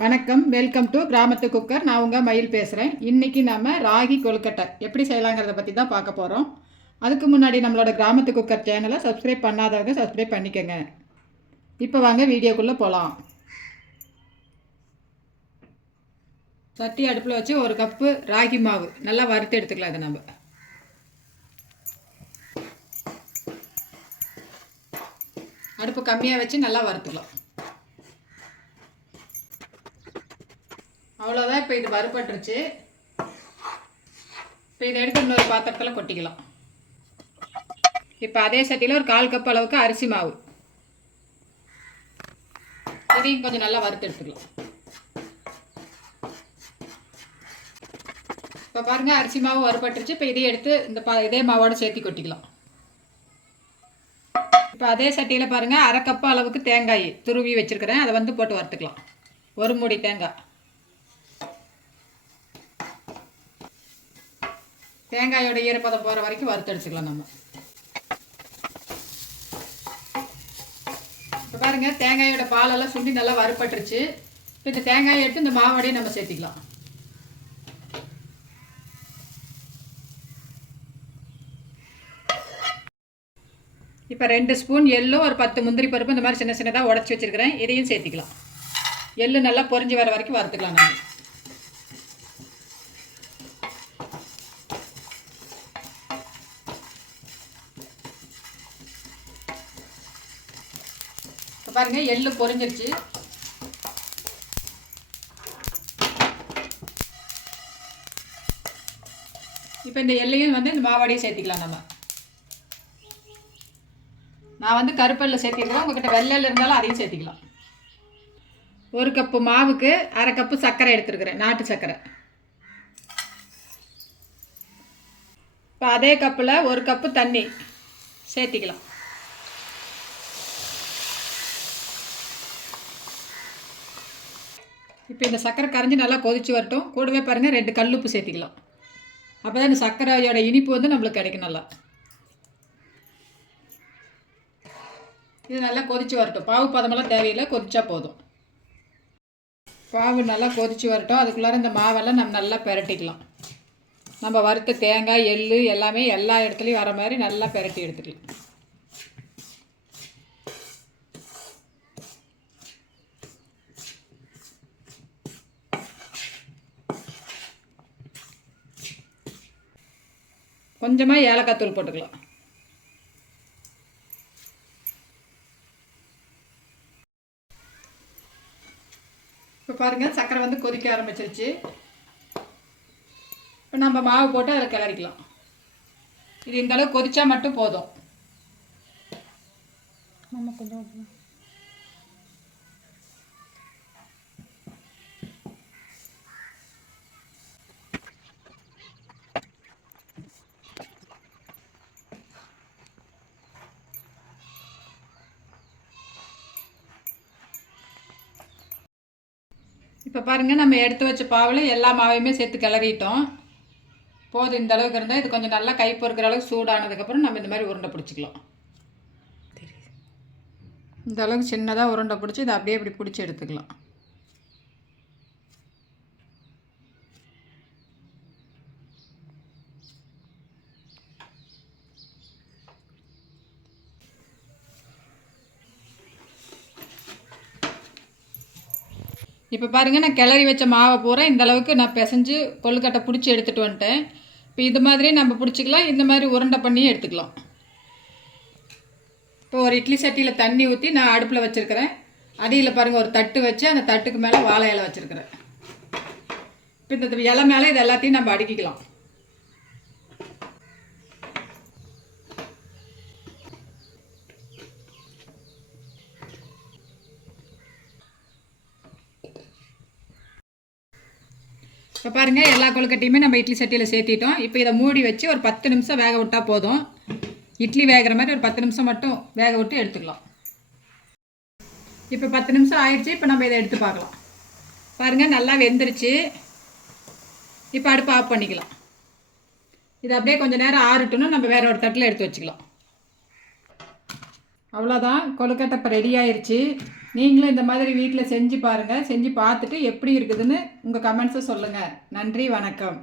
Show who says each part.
Speaker 1: வணக்கம். Welcome to கிராமத்து cooker. நான் உங்கள் மயில் பேசுகிறேன் இன்றைக்கி நம்ம ராகி கொழுக்கட்டை எப்படி செய்யலாங்கிறத பற்றி தான் பார்க்க போகிறோம் அதுக்கு முன்னாடி நம்மளோட கிராமத்து குக்கர் சேனலை சப்ஸ்கிரைப் பண்ணாதவங்க சப்ஸ்கிரைப் பண்ணிக்கோங்க. இப்போ வாங்க வீடியோக்குள்ளே போகலாம் சட்டி அடுப்பில் வச்சு ஒரு கப்பு ராகி மாவு. நல்லா வறுத்து எடுத்துக்கலாம் இதை நம்ம அடுப்பு கம்மியாக வச்சு நல்லா வறுத்துக்கலாம். அவ்வளோதான் இப்போ இது வறுபட்டுருச்சு. இப்போ இதை எடுத்து இன்னொரு பாத்திரத்தில் கொட்டிக்கலாம். இப்போ அதே சட்டியில் ஒரு கால் கப் அளவுக்கு அரிசி மாவு. இதையும் கொஞ்சம் நல்லா வறுத்து எடுத்துக்கலாம். இப்போ பாருங்கள் அரிசி மாவு வறுபட்டுருச்சு. இப்போ இதையும் எடுத்து இந்த பா இதே மாவோடு சேர்த்து கொட்டிக்கலாம். இப்போ அதே சட்டியில் பாருங்கள் அரை கப்பு அளவுக்கு தேங்காய் துருவி வச்சுருக்கிறேன். அதை வந்து போட்டு வறுத்துக்கலாம். ஒரு மூடி தேங்காய். தேங்காயோட ஈரப்பதம் போகிற வரைக்கும் வறுத்தடிச்சுக்கலாம் நம்ம. இப்போ பாருங்கள் தேங்காயோட பாலெல்லாம் சுண்டி நல்லா வறுப்பட்டுருச்சு இப்போ இந்த தேங்காயை எடுத்து இந்த மாவோடையே நம்ம சேர்த்திக்கலாம். இப்போ ரெண்டு ஸ்பூன் எள்ளும் ஒரு பத்து முந்திரி பருப்பு இந்த மாதிரி சின்ன சின்னதாக உடச்சி வச்சுருக்கிறேன். இதையும் சேர்த்திக்கலாம். எள்ளு நல்லா பொறிஞ்சு வர வரைக்கும் வறுத்துக்கலாம் நம்ம. பாருங்கள் எள்ளு பொரிஞ்சிருச்சு. இப்போ இந்த எள்ளையும் வந்து இந்த மாவாடியும் சேர்த்திக்கலாம் நம்ம. நான் வந்து கருப்பல்ல சேர்த்திருக்கேன். உங்ககிட்ட வெள்ளையில் இருந்தாலும் அதையும் சேர்த்திக்கலாம். ஒரு கப்பு மாவுக்கு அரை கப்பு சர்க்கரை எடுத்துருக்குறேன் நாட்டு சர்க்கரை. இப்போ அதே கப்பில் ஒரு கப்பு தண்ணி சேர்த்திக்கலாம். இப்போ இந்த சர்க்கரை கரைஞ்சி நல்லா கொதிச்சு வரட்டும். கூடவே பாருங்கள் ரெண்டு கல்லுப்பு சேர்த்திக்கலாம். அப்போ தான் இந்த சர்க்கரையோட இனிப்பு வந்து நம்மளுக்கு கிடைக்கும் நல்லா. இது நல்லா கொதிச்சு வரட்டும். பாவு பதமெல்லாம் தேவையில்லை கொதிச்சா போதும். பாவு நல்லா கொதிச்சு வரட்டும். அதுக்குள்ளார இந்த மாவெல்லாம் நம்ம நல்லா பெரட்டிக்கலாம். நம்ம வறுத்த தேங்காய் எள் எல்லாமே எல்லா இடத்துலையும் வர மாதிரி நல்லா பெரட்டி எடுத்துக்கலாம். கொஞ்சமாக ஏலக்காய் தூள் போட்டுக்கலாம். இப்போ பாருங்கள் சர்க்கரை வந்து கொதிக்க ஆரம்பிச்சிருச்சு. இப்போ நம்ம மாவு போட்டு அதில் கிளறிக்கலாம். இது இந்த அளவு கொதிச்சா மட்டும் போதும். இப்போ பாருங்கள் நம்ம எடுத்து வச்ச பாவில் எல்லா மாவையுமே சேர்த்து கிளறிட்டோம். போதும் இந்த அளவுக்கு இருந்தால் இது கொஞ்சம் நல்லா கை பொறுக்கிற அளவுக்கு சூடானதுக்கப்புறம் நம்ம இந்த மாதிரி உருண்டை பிடிச்சிக்கலாம். இந்த அளவுக்கு சின்னதாக உருண்டை பிடிச்சி இதை அப்படியே இப்படி பிடிச்சி எடுத்துக்கலாம். இப்போ பாருங்கள் நான் கிளறி வச்ச மாவை பூரா இந்த அளவுக்கு நான் பிசைஞ்சு கொழுக்கட்டை பிடிச்சி எடுத்துகிட்டு வந்துட்டேன். இப்போ இது மாதிரி நம்ம பிடிச்சிக்கலாம் இந்த மாதிரி உருண்டை பண்ணி எடுத்துக்கலாம். இப்போ ஒரு இட்லி சட்டியில் தண்ணி ஊற்றி நான் அடுப்பில் வச்சுருக்கிறேன். அடியில் பாருங்கள் ஒரு தட்டு வச்சு அந்த தட்டுக்கு மேலே வாழை இலை வச்சுருக்கிறேன். இப்போ இந்த இலை மேலே இது எல்லாத்தையும் நம்ம அடுக்கிக்கலாம். இப்போ பாருங்கள் எல்லா கொழுக்கட்டையுமே நம்ம இட்லி சட்டியில் சேர்த்திட்டோம். இப்போ இதை மூடி வச்சு ஒரு பத்து நிமிஷம் வேக விட்டால் போதும். இட்லி வேகிற மாதிரி ஒரு பத்து நிமிஷம் மட்டும் வேக விட்டு எடுத்துக்கலாம். இப்போ பத்து நிமிஷம் ஆயிடுச்சு இப்போ நம்ம இதை எடுத்து பார்க்கலாம். பாருங்கள் நல்லா வெந்துருச்சு. இப்போ அடுப்பு ஆஃப் பண்ணிக்கலாம். இது அப்படியே கொஞ்சம் நேரம் ஆறட்டுன்னு நம்ம வேற ஒரு தட்டில் எடுத்து வச்சுக்கலாம். அவ்வளோதான் கொழுக்கட்டை இப்போ ரெடி ஆயிடுச்சு நீங்களும் இந்த மாதிரி வீட்டில் செஞ்சு பாருங்கள் செஞ்சு பார்த்துட்டு எப்படி இருக்குதுன்னு உங்கள் கமெண்ட்ஸை சொல்லுங்கள் நன்றி வணக்கம்.